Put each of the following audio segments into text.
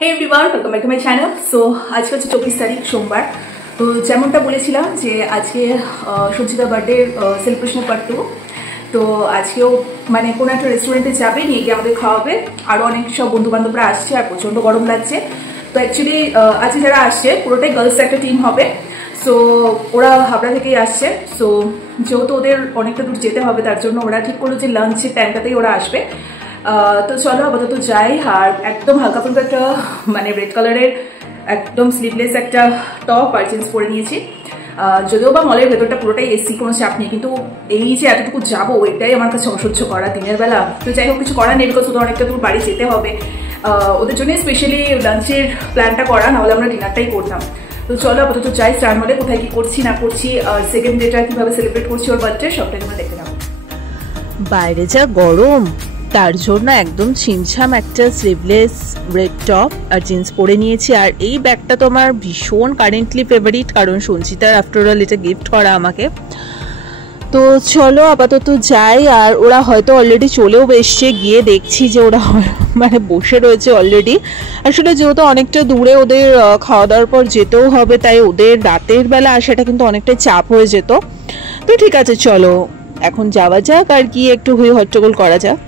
Hey everyone, welcome back to my channel. So আজকে হচ্ছে 24 তারিখ সোমবার। তো যেমনটা বলেছিলাম যে আজকে সঞ্চিতার বার্থডে সেলিব্রেশনের পার্ট 2। তো আজকেও মানে কোনো একটা রেস্টুরেন্টে যাবে, নিয়ে গিয়ে আমাদের খাওয়াবে। আরও অনেক সব বন্ধু বান্ধবরা আসছে আর প্রচণ্ড গরম লাগছে। তো অ্যাকচুয়ালি আজকে যারা আসছে পুরোটাই গার্লস একটা টিম হবে। সো ওরা হাবড়া থেকেই আসছে। সো যেহেতু ওদের অনেকটা দূর যেতে হবে, তার জন্য ওরা ঠিক করলো যে লাঞ্চের টাইমটাতেই ওরা আসবে। তো চলো আপাতত যাই। আর একদম হালকা ফুলকা একটা মানে রেড কালারের একদম স্লিভলেস একটা টপ আর জিন্স পরে নিয়েছি। যদিও বা মলের ভেতরটা পুরোটাই এসি, কোনো চাপ নেই, কিন্তু এই যে এতটুকু যাবো এটাই আমার কাছে অসহ্য করা দিনের বেলা। তো যাই হোক, কিছু করার নেই, বিকজ ওদের অনেকটা দূর বাড়ি যেতে হবে। ওদের জন্য স্পেশালি লাঞ্চের প্ল্যানটা করা, নাহলে আমরা ডিনারটাই করতাম। তো চলো আপাতত যাই স্টার মলে, কোথায় কি করছি না করছি আর সেকেন্ড ডেটা কীভাবে সেলিব্রেট করছি ওর বার্থডে, সবটাই তোমরা দেখে নাও। বাইরে যা গরম, তার জন্য একদম ছিমছাম একটা স্লিভলেস রেড টপ আর জিন্স পরে নিয়েছি। আর এই ব্যাগটা তো আমার ভীষণ কারেন্টলি ফেভারিট, কারণ সঞ্চিতার আফটারঅল এটা গিফট করা আমাকে। তো চলো আপাতত যাই। আর ওরা হয়তো অলরেডি চলেও এসছে, গিয়ে দেখছি যে ওরা মানে বসে রয়েছে অলরেডি। আসলে যেহেতু অনেকটা দূরে ওদের খাওয়া দাওয়ার পর যেতেও হবে, তাই ওদের রাতের বেলা আসাটা কিন্তু অনেকটাই চাপ হয়ে যেত। তো ঠিক আছে, চলো এখন যাওয়া যাক আর গিয়ে একটু হই হট্টগোল করা যাক।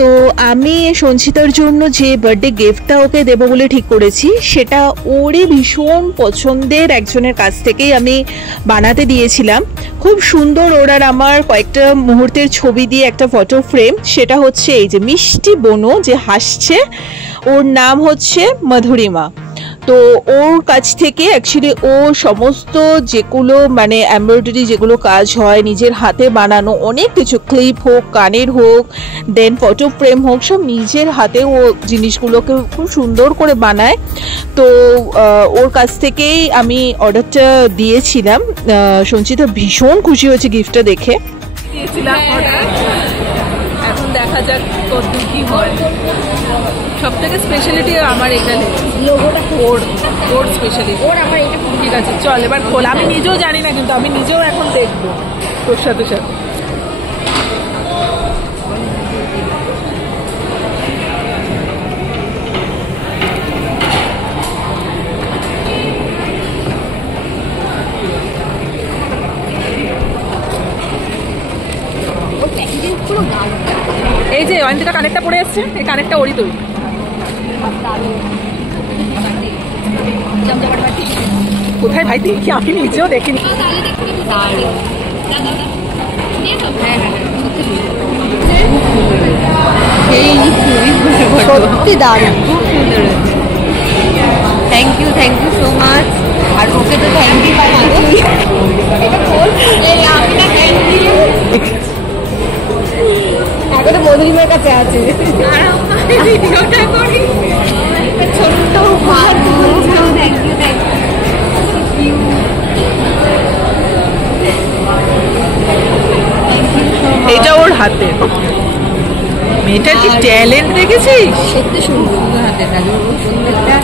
তো আমি সঞ্চিতার জন্য যে বার্থডে গিফটটা ওকে দেবো বলে ঠিক করেছি, সেটা ওরই ভীষণ পছন্দের একজনের কাছ থেকেই আমি বানাতে দিয়েছিলাম। খুব সুন্দর ওর আর আমার কয়েকটা মুহূর্তের ছবি দিয়ে একটা ফটো ফ্রেম। সেটা হচ্ছে এই যে মিষ্টি বনো যে হাসছে, ওর নাম হচ্ছে মধুরিমা। তো ওর কাছ থেকে অ্যাকচুয়ালি ও সমস্ত যেগুলো মানে এমব্রয়ডারি যেগুলো কাজ হয় নিজের হাতে বানানো, অনেক কিছু ক্লিপ হোক, কানের হোক, দেন ফটো ফ্রেম হোক, সব নিজের হাতে ও জিনিসগুলোকে খুব সুন্দর করে বানায়। তো ওর কাছ থেকেই আমি অর্ডারটা দিয়েছিলাম। সঞ্চিতা ভীষণ খুশি হয়েছে গিফটটা দেখে। দিয়েছিলাম অর্ডার, এখন দেখা যাক কত কি হয়। সব থেকে স্পেশালিটি আমার এটা লোগোটা, ওর স্পেশালিটি ওর আমার এটা। ঠিক আছে চল এবার খোল। আমি নিজেও জানি না, কিন্তু আমি নিজেও এখন দেখবো তোর সাথে সাথে। এই যে অয়ন্তিকা কানেরটা পড়ে যাচ্ছে, এই কানেরটা ওরই তৈরি। কোথায় ভাই দেখি, আমি নিজেও দেখিনি। সত্যি দারুণ, খুব সুন্দর। Thank you so much. আর ওকে তো থ্যাংক ইউ। এখন মধুরিমার কাছে আছে ছোট্ট ভাত। Thank you. এটা ওর হাতে, মেয়েটার কি ট্যালেন্ট দেখেছিস? সত্যি সুন্দর হাতের কাজ, সুন্দরটা।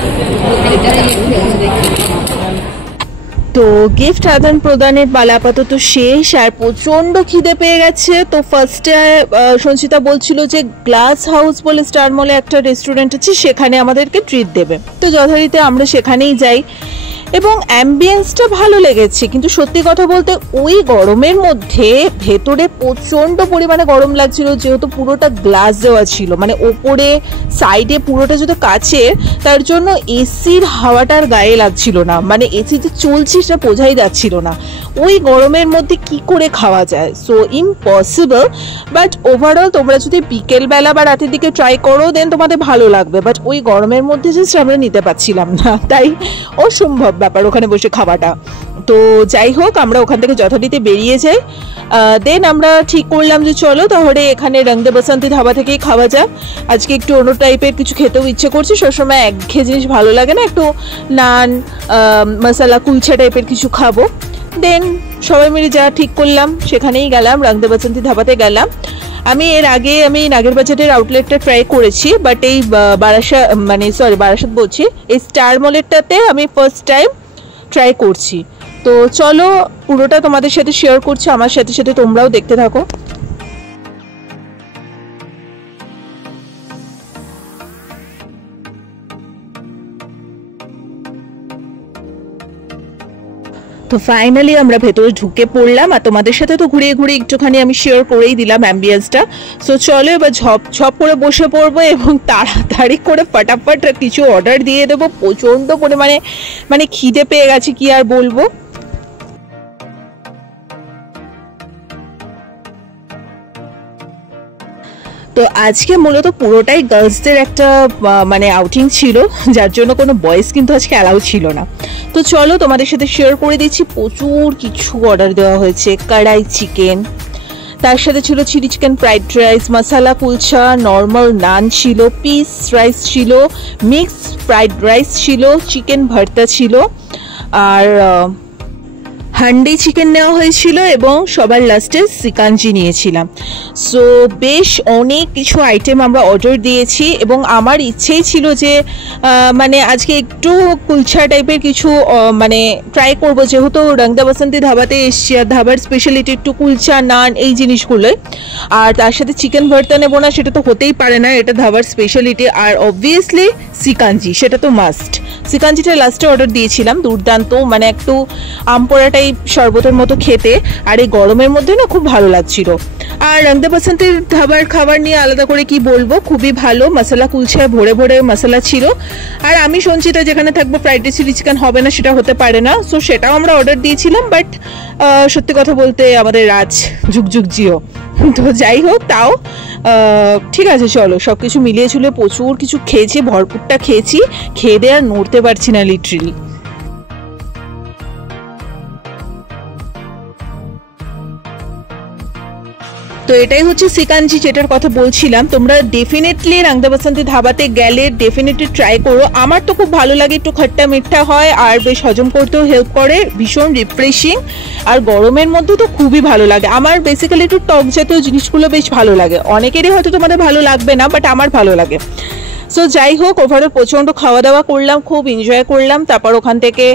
তো গিফট আদান প্রদানের পালা আপাতত শেষ, আর প্রচণ্ড খিদে পেয়ে গেছে। তো ফার্স্টে সঞ্চিতা বলছিল যে গ্লাস হাউস বলে স্টার মলে একটা রেস্টুরেন্ট আছে, সেখানে আমাদেরকে ট্রিট দেবে। তো যথারীতি আমরা সেখানেই যাই এবং অ্যাম্বিয়েন্সটা ভালো লেগেছে। কিন্তু সত্যি কথা বলতে ওই গরমের মধ্যে ভেতরে প্রচণ্ড পরিমাণে গরম লাগছিল, যেহেতু পুরোটা গ্লাস দেওয়া ছিল, মানে ওপরে সাইডে পুরোটা যদি কাচের, তার জন্য এসির হাওয়াটার গায়ে লাগছিল না, মানে এসি যে চলছে সেটা বোঝাই যাচ্ছিল না। ওই গরমের মধ্যে কি করে খাওয়া যায়, সো ইম্পসিবল। বাট ওভারঅল তোমরা যদি বিকেলবেলা বা রাতের দিকে ট্রাই করো দেন তোমাদের ভালো লাগবে। বাট ওই গরমের মধ্যে যে আমরা নিতে পারছিলাম না, তাই অসম্ভব ব্যাপার ওখানে বসে খাওয়াটা। তো যাই হোক, আমরা ওখান থেকে যথারীতি বেরিয়ে যাই। দেন আমরা ঠিক করলাম যে চলো তাহলে এখানে রংদে বসন্তি ধাবা থেকেই খাওয়া যাক। আজকে একটু অন্য টাইপের কিছু খেতেও ইচ্ছে করছে, সবসময় একঘেয়ে জিনিস ভালো লাগে না, একটু নান মশলা কুলচা টাইপের কিছু খাবো। দেন সবাই মিলে যা ঠিক করলাম সেখানেই গেলাম, রংদে বসন্তি ধাবাতে গেলাম। আমি এর আগে নাগের বাজারের আউটলেটটা ট্রাই করেছি, বাট এই বারাসাত বলছি, এই স্টার মলেরটাতে আমি ফার্স্ট টাইম ট্রাই করছি। তো তো চলো পুরোটা তোমাদের সাথে শেয়ার করছি, আমার সাথে সাথে তোমরাও দেখতে থাকো। তো ফাইনালি আমরা ভেতরে ঢুকে পড়লাম, আর তোমাদের সাথে তো ঘুরিয়ে ঘুরিয়ে একটুখানি আমি শেয়ার করেই দিলাম অ্যাম্বিয়েন্সটা। সো চলো এবার ঝপ ঝপ করে বসে পড়বো এবং তাড়াতাড়ি করে ফটাফট কিছু অর্ডার দিয়ে দেবো। প্রচণ্ড পরিমাণে মানে খিদে পেয়ে গেছে, কি আর বলবো। তো আজকে মূলত পুরোটাই গার্লসদের একটা মানে আউটিং ছিল, যার জন্য কোনো বয়েজ কিন্তু আজকে অ্যালাউ ছিল না। তো চলো তোমাদের সাথে শেয়ার করে দিচ্ছি। প্রচুর কিছু অর্ডার দেওয়া হয়েছে। কড়াই চিকেন, তার সাথে ছিল চিলি চিকেন ফ্রাইড রাইস, মশালা কুলচা, নর্মাল নান ছিল, পিস রাইস ছিল, মিক্সড ফ্রাইড রাইস ছিল, চিকেন ভর্তা ছিল, আর হান্ডি চিকেন নেওয়া হয়েছিল এবং সবার লাস্টে সিকাঞ্জি নিয়েছিলাম। সো বেশ অনেক কিছু আইটেম আমরা অর্ডার দিয়েছি এবং আমার ইচ্ছেই ছিল যে মানে আজকে একটু কুলচা টাইপের কিছু মানে ট্রাই করবো, যেহেতু রংদা বাসন্তী ধাবাতে এসছি আর ধাবার স্পেশালিটি একটু কুলচা নান এই জিনিসগুলোই। আর তার সাথে চিকেন ভর্তা নেবো না সেটা তো হতেই পারে না, এটা ধাবার স্পেশালিটি। আর অবভিয়াসলি সিকাঞ্জি, সেটা তো মাস্ট। সিকাঞ্জিটা লাস্টে অর্ডার দিয়েছিলাম, দুর্দান্ত, মানে একটু আমপোড়া টাইপ শরবতের মতো খেতে, আর এই গরমের মধ্যে না খুব ভালো লাগছিল। আর রংদা বাসন্তীর ধাবার খাবার নিয়ে আলাদা করে কি বলবো, খুবই ভালো। মশলা কুলচায় ভরে ভরে মশলা ছিল। আর আমি সঞ্চিতা যেখানে থাকবো ফ্রাইড রাইস চিলি চিকেন হবে না সেটা হতে পারে না, সো সেটাও আমরা অর্ডার দিয়েছিলাম। বাট সত্যি কথা বলতে আমাদের রাজ যুগ যুগ জিও। তো যাই হোক, তাও ঠিক আছে, চলো সব কিছু মিলিয়ে ঝুলিয়ে প্রচুর কিছু খেয়েছি, ভরপুরটা খেয়েছি, খেয়ে দিয়ে আর নড়তে পারছি না লিটারেলি। তো এটাই হচ্ছে সিকাঞ্জি, যেটার কথা বলছিলাম। তোমরা ডেফিনেটলি রংদা বাসন্তী ধাবাতে গেলে ডেফিনেটলি ট্রাই করো। আমার তো খুব ভালো লাগে, একটু খট্টা মিঠা হয় আর বেশ হজম করতেও হেল্প করে, ভীষণ রিফ্রেশিং, আর গরমের মধ্যে তো খুবই ভালো লাগে। আমার বেসিক্যালি একটু টক জাতীয় জিনিসগুলো বেশ ভালো লাগে, অনেকেরই হয়তো তোমাদের ভালো লাগবে না, বাট আমার ভালো লাগে। সো যাই হোক, ওভারঅল প্রচণ্ড খাওয়া দাওয়া করলাম, খুব এনজয় করলাম। তারপর ওখান থেকে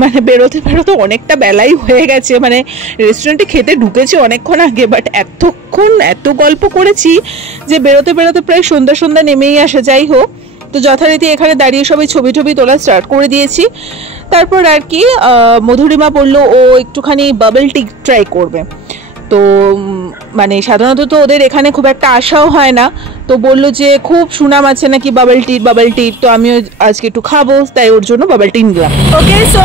মানে বেরোতে বেরোতে অনেকটা বেলাই হয়ে গেছে, মানে রেস্টুরেন্টে খেতে ঢুকেছি অনেকক্ষণ আগে, বাট এতক্ষণ এত গল্প করেছি যে বেরোতে বেরোতে প্রায় সন্ধ্যা নেমেই আসে। যাই হোক, তো যথারীতি এখানে দাঁড়িয়ে সবাই ছবি তোলা স্টার্ট করে দিয়েছি। তারপর আর কি মধুরিমা বললো ও একটুখানি বাবল টি ট্রাই করবে। তো মানে সাধারণত তো ওদের এখানে খুব একটা আশাও হয় না, তো বললো যে খুব সুনাম আছে নাকি বাবল টি, তো আমিও আজকে একটু খাবো, তাই ওর জন্য বাবল টি নিলাম। ওকে, সো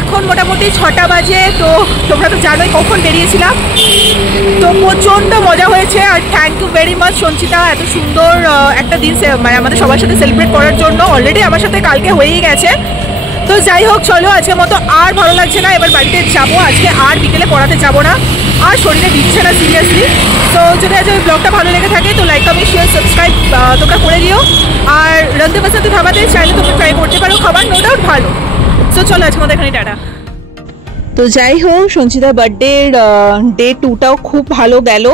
এখন মোটামুটি 6টা বাজে। তো তোমরা তো জানোই কখন বেরিয়েছিলাম। তো প্রচণ্ড মজা হয়েছে, আর thank you very much Sanchita, এত সুন্দর একটা দিন মানে আমাদের সবার সাথে সেলিব্রেট করার জন্য। অলরেডি আমার সাথে কালকে হয়েই গেছে। তো যাই হোক, চলো আজকের মতো আর ভালো লাগছে না, এবার বাড়িতে যাবো। আজকে আর বিকেলে পড়াতে যাবো না, আর শরীরে দিচ্ছে না সিরিয়াসলি। তো যদি আজ ওই ব্লগটা ভালো লেগে থাকে তো লাইক কমেন্ট শেয়ার সাবস্ক্রাইব তোমরা করে দিও। আর রংদা বাসন্তী ধাবাতে চাইলে তোমরা ট্রাই করতে পারো, খাবার নো ডাউট ভালো। তো চলো আজকের মতো এখানে টাটা। তো যাই হোক, সঞ্চিতার বার্থডের ডে 2টাও খুব ভালো গেল।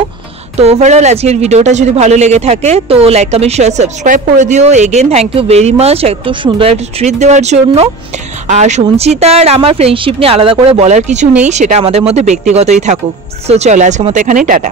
তো ওভারঅল আজকের ভিডিওটা যদি ভালো লেগে থাকে তো লাইক কমেন্ট শেয়ার সাবস্ক্রাইব করে দিও। Again thank you very much এত সুন্দর একটা ট্রিট দেওয়ার জন্য। আর সঞ্চিতার আমার ফ্রেন্ডশিপ নিয়ে আলাদা করে বলার কিছু নেই, সেটা আমাদের মধ্যে ব্যক্তিগতই থাকুক। সো চলো আজকের মতো এখানেই টাটা।